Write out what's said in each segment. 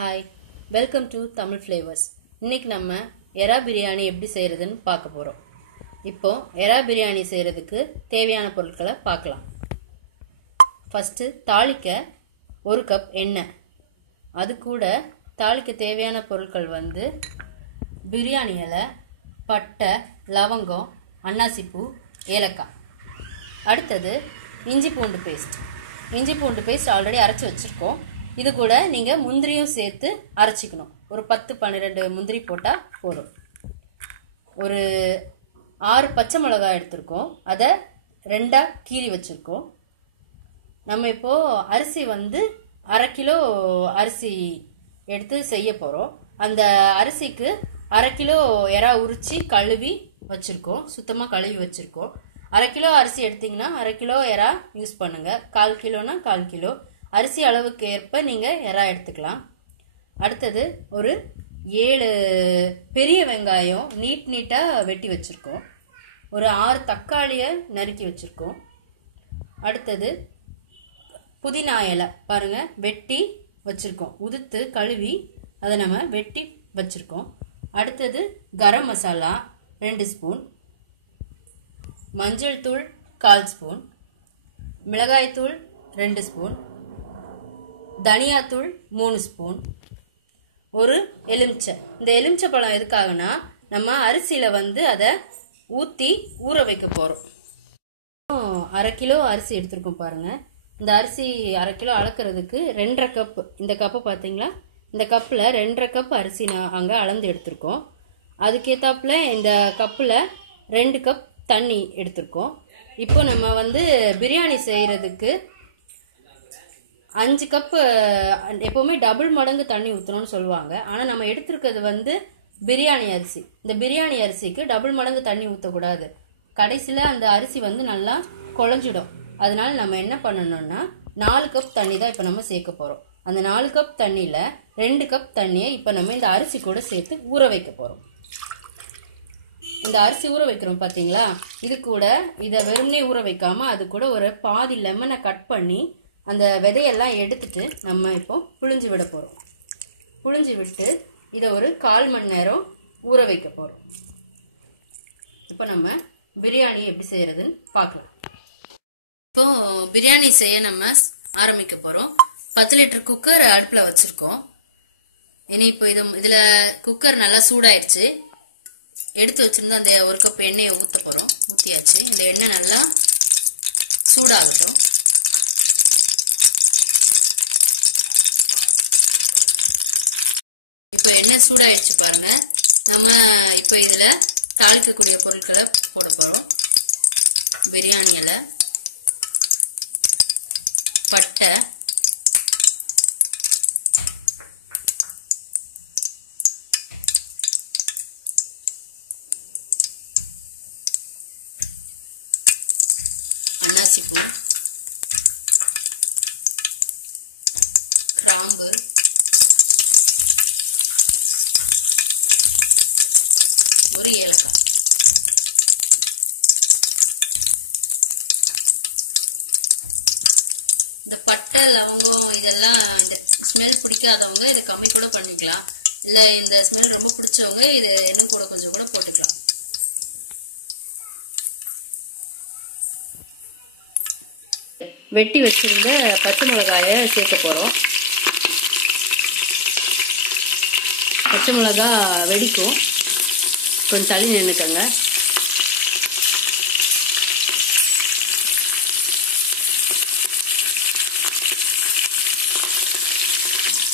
Hi, welcome to Tamil flavours. இன்னைக்கு நம்ம எறா பிரியாணி எப்படி செய்யறதுன்னு பார்க்க போகிறோம். இப்போ எறா பிரியாணி செய்யறதுக்கு தேவையான பொருட்களை பார்க்கலாம். ஃபஸ்ட்டு தாளிக்க 1 கப் எண்ணெய், அது கூட தாளிக்க தேவையான பொருட்கள் பிரியாணி இலை, பட்டை, லவங்கம், அன்னாசிப்பூ, ஏலக்காய். அடுத்தது இஞ்சி பூண்டு பேஸ்ட் ஆல்ரெடி அரைச்சி வச்சுருக்கோம். இது கூட நீங்கள் முந்திரியும் சேர்த்து அரைச்சிக்கணும். ஒரு 10-12 முந்திரி போட்டால் போதும். ஒரு 6 பச்சை மிளகாய் எடுத்திருக்கோம், அதை 2ஆக கீறி வச்சுருக்கோம். நம்ம இப்போது அரிசி 1/2 கிலோ அரிசி எடுத்து செய்ய போகிறோம். அந்த அரிசிக்கு 1/2 கிலோ எறா உரித்து கழுவி வச்சுருக்கோம், சுத்தமாக கழுவி வச்சுருக்கோம். 1/2 கிலோ அரிசி எடுத்திங்கன்னா 1/2 கிலோ எறா யூஸ் பண்ணுங்கள். 1/4 கிலோனா 1/4 கிலோ அரிசி அளவுக்கு ஏற்ப நீங்கள் எறா எடுத்துக்கலாம். அடுத்தது ஒரு 7 பெரிய வெங்காயம் நீட்டாக வெட்டி வச்சுருக்கோம். ஒரு 6 தக்காளியை நறுக்கி வச்சுருக்கோம். அடுத்தது புதினா இலை பாருங்கள், வெட்டி வச்சுருக்கோம். உதுத்து கழுவி அதை நம்ம வெட்டி வச்சுருக்கோம். அடுத்தது கரம் மசாலா 2 ஸ்பூன், மஞ்சள் தூள் 1/4 ஸ்பூன், மிளகாய்த்தூள் 2 ஸ்பூன், தனியாத்தூள் 3 ஸ்பூன், ஒரு எலுமிச்சை. இந்த எலுமிச்சை பழம் எதுக்காகனா நம்ம அரிசியில் அதை ஊற்றி ஊற வைக்க போகிறோம். 1/2 கிலோ அரிசி எடுத்துருக்கோம் பாருங்கள். இந்த அரிசி 1/2 கிலோ அளக்கிறதுக்கு 2.5 கப்பு, இந்த கப்பு பார்த்தீங்களா, இந்த கப்பில் 2.5 கப் அரிசி அங்கே அளந்து எடுத்திருக்கோம். அதுக்கேற்றாப்புல இந்த கப்பில் 2 கப் தண்ணி எடுத்திருக்கோம். இப்போ நம்ம பிரியாணி செய்கிறதுக்கு 5 கப்பு, எப்போவுமே டபுள் மடங்கு தண்ணி ஊற்றணும்னு சொல்லுவாங்க. ஆனால் நம்ம எடுத்துருக்கிறது பிரியாணி அரிசி. இந்த பிரியாணி அரிசிக்கு டபுள் மடங்கு தண்ணி ஊற்றக்கூடாது. கடைசியில் அந்த அரிசி நல்லா குழஞ்சிடும். அதனால நம்ம என்ன பண்ணணும்னா 4 கப் தண்ணி தான் இப்போ நம்ம சேர்க்க போகிறோம். அந்த 4 கப் தண்ணியில் 2 கப் தண்ணியை இப்போ நம்ம இந்த அரிசி கூட சேர்த்து ஊற வைக்க போகிறோம். இந்த அரிசி ஊற வைக்கிறோம் பார்த்தீங்களா, இது கூட இதை வெறுமனே ஊற வைக்காமல் அது கூட ஒரு பாதி லெமனை கட் பண்ணி அந்த விதையெல்லாம் எடுத்துட்டு நம்ம இப்போ புழிஞ்சு விட போகிறோம். புழிஞ்சு விட்டு இதை ஒரு 1/4 மணி நேரம் ஊற வைக்க போகிறோம். இப்போ நம்ம பிரியாணி எப்படி செய்யறதுன்னு பார்க்கலாம். இப்போ பிரியாணி செய்ய நம்ம ஆரம்பிக்க போகிறோம். 10 லிட்டர் குக்கர் அடுப்பில் வச்சுருக்கோம். இனி இப்போ இதில் குக்கர் நல்லா சூடாயிடுச்சு. எடுத்து வச்சுருந்து அந்த 1 கப் எண்ணெயை ஊற்ற போகிறோம். ஊற்றியாச்சு. இந்த எண்ணெய் நல்லா சூடாகட்டும். சூடாயிடுச்சு பாருங்க. நம்ம இப்ப இதுல தாளிக்கக்கூடிய பொருட்களை போட போறோம். பிரியாணி இலை, பட்டை, அன்னாசிப்பூ, கிராம்பு, ஒரு ஏலக்காய். இந்த பட்டை, லவங்கம் இதெல்லாம் இந்த ஸ்மெல் பிடிக்காதவங்க இதை கம்மி கூட பண்ணிக்கலாம். இல்லை இந்த ஸ்மெல் ரொம்ப பிடிச்சவங்க இதை இன்னும் கூட கொஞ்சம் கூட போட்டுக்கலாம். வெட்டி வச்சிருந்த பச்சை மிளகாயை சேர்க்க போகிறோம். பச்சை மிளகா வெடிக்கும், கொஞ்சம் தள்ளி நின்றுக்கங்க.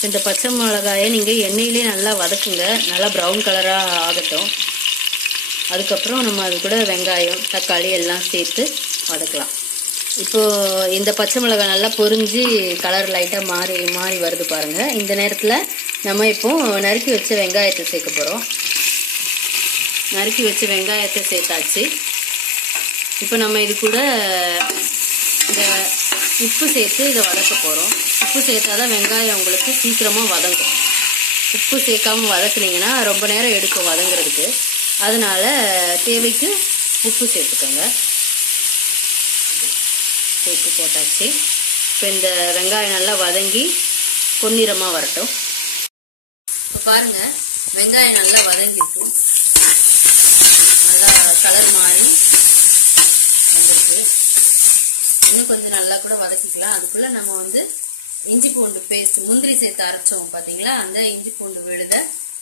இந்த பச்சை மிளகாயை நீங்கள் எண்ணெயிலே நல்லா வதக்குங்க, நல்லா ப்ரௌன் கலராக ஆகட்டும். அதுக்கப்புறம் நம்ம அது கூட வெங்காயம், தக்காளி எல்லாம் சேர்த்து வதக்கலாம். இப்போது இந்த பச்சை மிளகாய் நல்லா பொரிஞ்சு கலர் லைட்டாக மாறி வருது பாருங்கள். இந்த நேரத்தில் நம்ம இப்போது நறுக்கி வச்ச வெங்காயத்தை சேர்க்க போகிறோம். நறுக்கி வச்ச வெங்காயத்தை சேர்த்தாச்சு. இப்போ நம்ம இது கூட இந்த உப்பு சேர்த்து இதை வதக்க போகிறோம். உப்பு சேர்த்தாதான் வெங்காயம் உங்களுக்கு சீக்கிரமாக வதங்கும். உப்பு சேர்க்காமல் வதக்குனீங்கன்னா ரொம்ப நேரம் எடுக்கும் வதங்குறதுக்கு. அதனால் தேவைக்கு உப்பு சேர்த்துக்கோங்க. சேர்த்து போட்டாச்சு. இப்போ இந்த வெங்காயம் நல்லா வதங்கி பொன்னிறமாக வரட்டும். பாருங்க வெங்காயம் நல்லா வதங்கிட்டு நல்லா கலர் மாறி வந்துருக்கு. இன்னும் கொஞ்சம் நல்லா கூட வதக்கிக்கலாம். அதுக்குள்ள நம்ம வந்து இஞ்சி பூண்டு பேஸ்ட் முந்திரி சேர்த்து அரைச்சோம் பாத்தீங்களா, அந்த இஞ்சி பூண்டு விழுத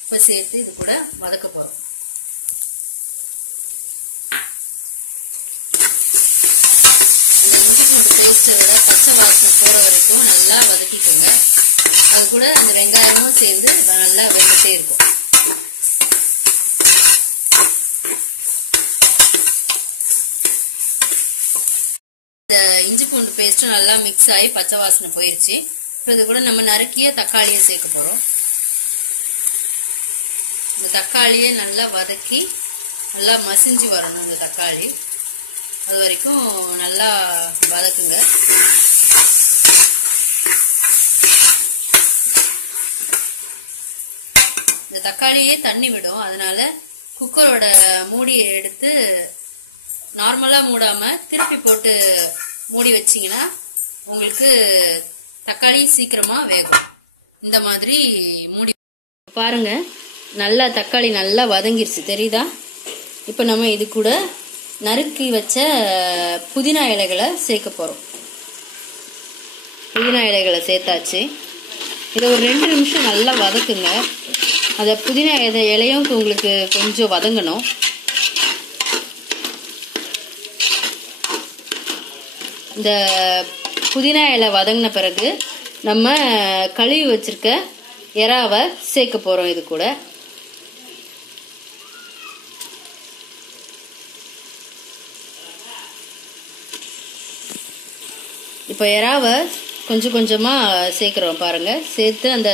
இப்ப சேர்த்து இது கூட வதக்க போறோம். இந்த இஞ்சி பூண்டு பேஸ்ட்டை விட பச்சை வாசனை போற வரைக்கும் நல்லா வதக்கிக்கோங்க. அது கூட அந்த வெங்காயமும் சேர்ந்து நல்லா வெந்துட்டே இருக்கும். இஞ்சி பூண்டு பேஸ்ட்டும் நல்லா மிக்ஸ் ஆகி பச்சை வாசனை போயிடுச்சு. இப்போ இது கூட நம்ம நறுக்கிய தக்காளியை சேர்க்க போறோம். இந்த தக்காளியை நல்லா வதக்கி நல்லா மசிஞ்சு வரணும். இந்த தக்காளி அது வரைக்கும் நல்லா வதக்குங்க. இந்த தக்காளியே தண்ணி விடும். அதனால குக்கரோட மூடியை எடுத்து நார்மலா மூடாம திருப்பி போட்டு மூடி வச்சீங்கன்னா உங்களுக்கு தக்காளி சீக்கிரமா வேகும். இந்த மாதிரி மூடி பாருங்க. நல்லா தக்காளி நல்லா வதங்கிருச்சு தெரியுதா? இப்ப நம்ம இது கூட நறுக்கி வச்ச புதினா இலைகளை சேர்க்க போறோம். புதினா இலைகளை சேர்த்தாச்சு. இதை ஒரு 2 நிமிஷம் நல்லா வதக்குங்க. அந்த புதினா இலையும் உங்களுக்கு கொஞ்சம் வதங்கணும். இந்த புதினா இலை வதங்கின பிறகு நம்ம கழுவி வச்சிருக்க எறாவை சேர்க்க போறோம். இது கூட இப்போ எறாவை கொஞ்சம் கொஞ்சமா சேர்க்கிறோம் பாருங்க. சேர்த்து அந்த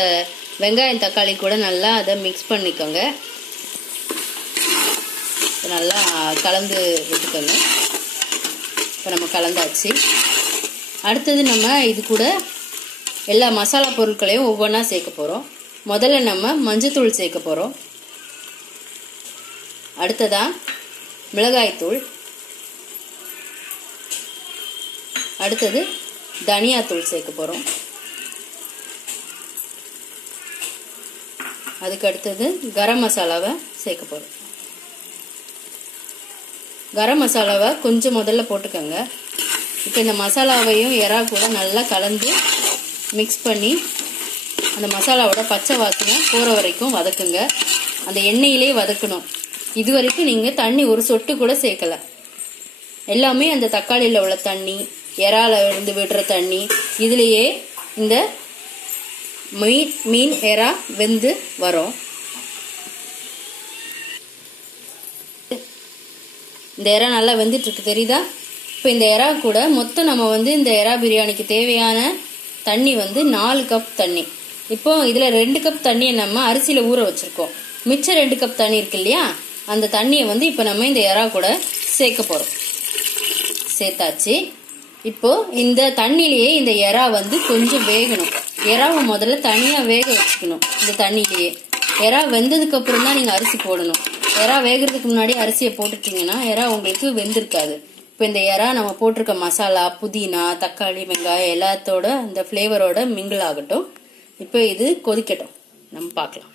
வெங்காயம் தக்காளி கூட நல்லா அதை மிக்ஸ் பண்ணிக்கோங்க. நல்லா கலந்து விட்டுக்கோங்க. இப்போ நம்ம கலந்தாச்சு. அடுத்தது நம்ம இது கூட எல்லா மசாலா பொருட்களையும் ஒவ்வொன்றா சேர்க்க போறோம். முதல்ல நம்ம மஞ்சத்தூள் சேர்க்க போறோம். அடுத்ததா மிளகாய்த்தூள், அடுத்தது தனியாத்தூள் சேர்க்க போறோம். அதுக்கு அடுத்தது கரம் மசாலாவை சேர்க்க போறோம். கரம் மசாலாவை கொஞ்சம் முதல்ல போட்டுக்கோங்க. இப்போ இந்த மசாலாவையும் எறா கூட நல்லா கலந்து மிக்ஸ் பண்ணி அந்த மசாலாவோட பச்சை வாசனை போகிற வரைக்கும் வதக்குங்க. அந்த எண்ணெயிலே வதக்கணும். இது வரைக்கும் நீங்கள் தண்ணி ஒரு சொட்டு கூட சேர்க்கல. எல்லாமே அந்த தக்காளியில் உள்ள தண்ணி, எறால இருந்து விடுற தண்ணி, இதுலேயே இந்த மீன் எறா வெந்து வரும். இந்த எறா நல்லா வெந்துட்டு இருக்கு தெரியுதா? இப்போ இந்த எறா கூட மொத்தம் நம்ம வந்து இந்த எறா பிரியாணிக்கு தேவையான தண்ணி வந்து 4 கப் தண்ணி. இப்போ இதுல 2 கப் தண்ணியை நம்ம அரிசியில ஊற வச்சிருக்கோம். மிச்சம் 2 கப் தண்ணி இருக்கு இல்லையா, அந்த தண்ணியை வந்து இப்போ நம்ம இந்த எறா கூட சேர்க்க போறோம். சேர்த்தாச்சு. இப்போ இந்த தண்ணியிலேயே இந்த எறா வந்து கொஞ்சம் வேகணும். எறாவை முதல்ல தனியா வேக வச்சுக்கணும். இந்த தண்ணியிலேயே எறா வெந்ததுக்கு அப்புறம் தான் நீங்க அரிசி போடணும். எறா வேகிறதுக்கு முன்னாடி அரிசியை போட்டுட்டீங்கன்னா எறா உங்களுக்கு வெந்திருக்காது. இப்போ இந்த எறா நம்ம போட்டிருக்க மசாலா, புதினா, தக்காளி, வெங்காயம் எல்லாத்தோட இந்த ஃப்ளேவரோட மிங்கிள் ஆகட்டும். இப்போ இது கொதிக்கட்டும், நம்ம பார்க்கலாம்.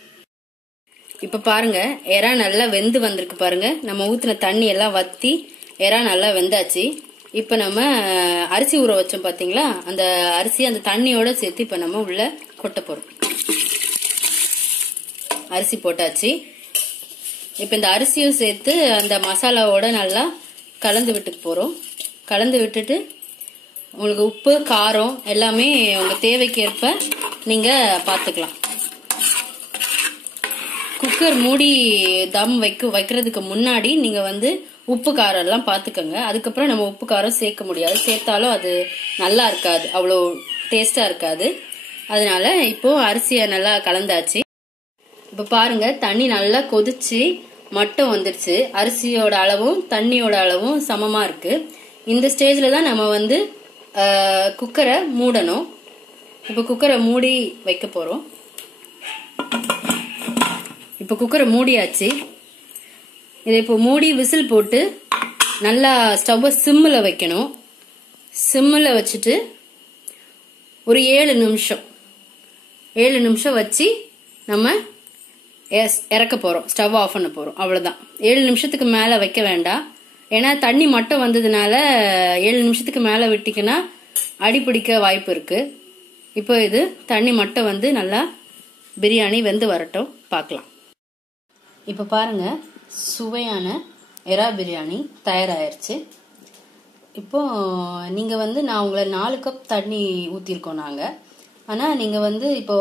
இப்போ பாருங்க எறா நல்லா வெந்து வந்திருக்கு பாருங்க. நம்ம ஊற்றின தண்ணி எல்லாம் வத்தி எறா நல்லா வெந்தாச்சு. இப்போ நம்ம அரிசி ஊற வச்சோம் பார்த்தீங்களா, அந்த அரிசி அந்த தண்ணியோட சேர்த்து இப்போ நம்ம உள்ள கொட்ட போறோம். அரிசி போட்டாச்சு. இப்போ இந்த அரிசியும் சேர்த்து அந்த மசாலாவோட நல்லா கலந்து விட்டுக்கு போறோம். கலந்து விட்டுட்டு உங்களுக்கு உப்பு, காரம் எல்லாமே உங்க தேவைக்கேற்ப நீங்க பார்த்துக்கலாம். குக்கர் மூடி தம் வைக்கிறதுக்கு முன்னாடி நீங்க வந்து உப்பு காரம் எல்லாம் பார்த்துக்கோங்க. அதுக்கப்புறம் நம்ம உப்பு காரம் சேர்க்க முடியாது. சேர்த்தாலும் அது நல்லா இருக்காது, அவ்வளோ டேஸ்டா இருக்காது. அதனால இப்போ அரிசியை நல்லா கலந்தாச்சு. இப்போ பாருங்க தண்ணி நல்லா கொதிச்சு மட்டும் வந்துருச்சு. அரிசியோட அளவும் தண்ணியோட அளவும் சமமா இருக்கு. இந்த ஸ்டேஜ்ல தான் நம்ம வந்து குக்கரை மூடணும். இப்போ குக்கரை மூடி வைக்க போறோம். இப்போ குக்கரை மூடியாச்சு. இதை இப்போ மூடி விசில் போட்டு நல்லா ஸ்டவ்வை சிம்மில் வைக்கணும். சிம்மில் வச்சுட்டு ஒரு 7 நிமிஷம் வச்சு நம்ம இறக்க போகிறோம், ஸ்டவ் ஆஃப் பண்ண போகிறோம். அவ்வளோதான். 7 நிமிஷத்துக்கு மேலே வைக்க வேண்டாம். ஏன்னா தண்ணி மட்டும் வந்ததுனால 7 நிமிஷத்துக்கு மேலே விட்டிங்கன்னா அடி பிடிக்க வாய்ப்பு இருக்குது. இப்போ இது தண்ணி மட்டும் வந்து நல்லா பிரியாணி வெந்து வரட்டும், பார்க்கலாம். இப்போ பாருங்கள், சுவையான எறா பிரியாணி தயாராகிருச்சு. இப்போ நீங்கள் வந்து நான் உங்களை 4 கப் தண்ணி ஊற்றிருக்கோம் நாங்கள். ஆனால் நீங்கள் வந்து இப்போ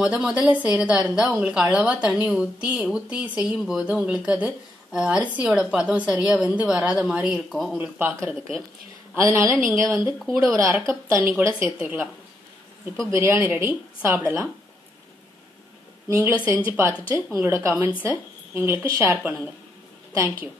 முதல்ல செய்கிறதா இருந்தால் உங்களுக்கு அளவாக தண்ணி ஊற்றி செய்யும்போது உங்களுக்கு அது அரிசியோட பதம் சரியாக வெந்து வராத மாதிரி இருக்கும் உங்களுக்கு பார்க்குறதுக்கு. அதனால நீங்கள் வந்து கூட ஒரு 1/2 கப் தண்ணி கூட சேர்த்துக்கலாம். இப்போ பிரியாணி ரெடி, சாப்பிடலாம். நீங்களும் செஞ்சு பார்த்துட்டு உங்களோட கமெண்ட்ஸை எங்களுக்கு ஷேர் பண்ணுங்கள். தேங்க்யூ.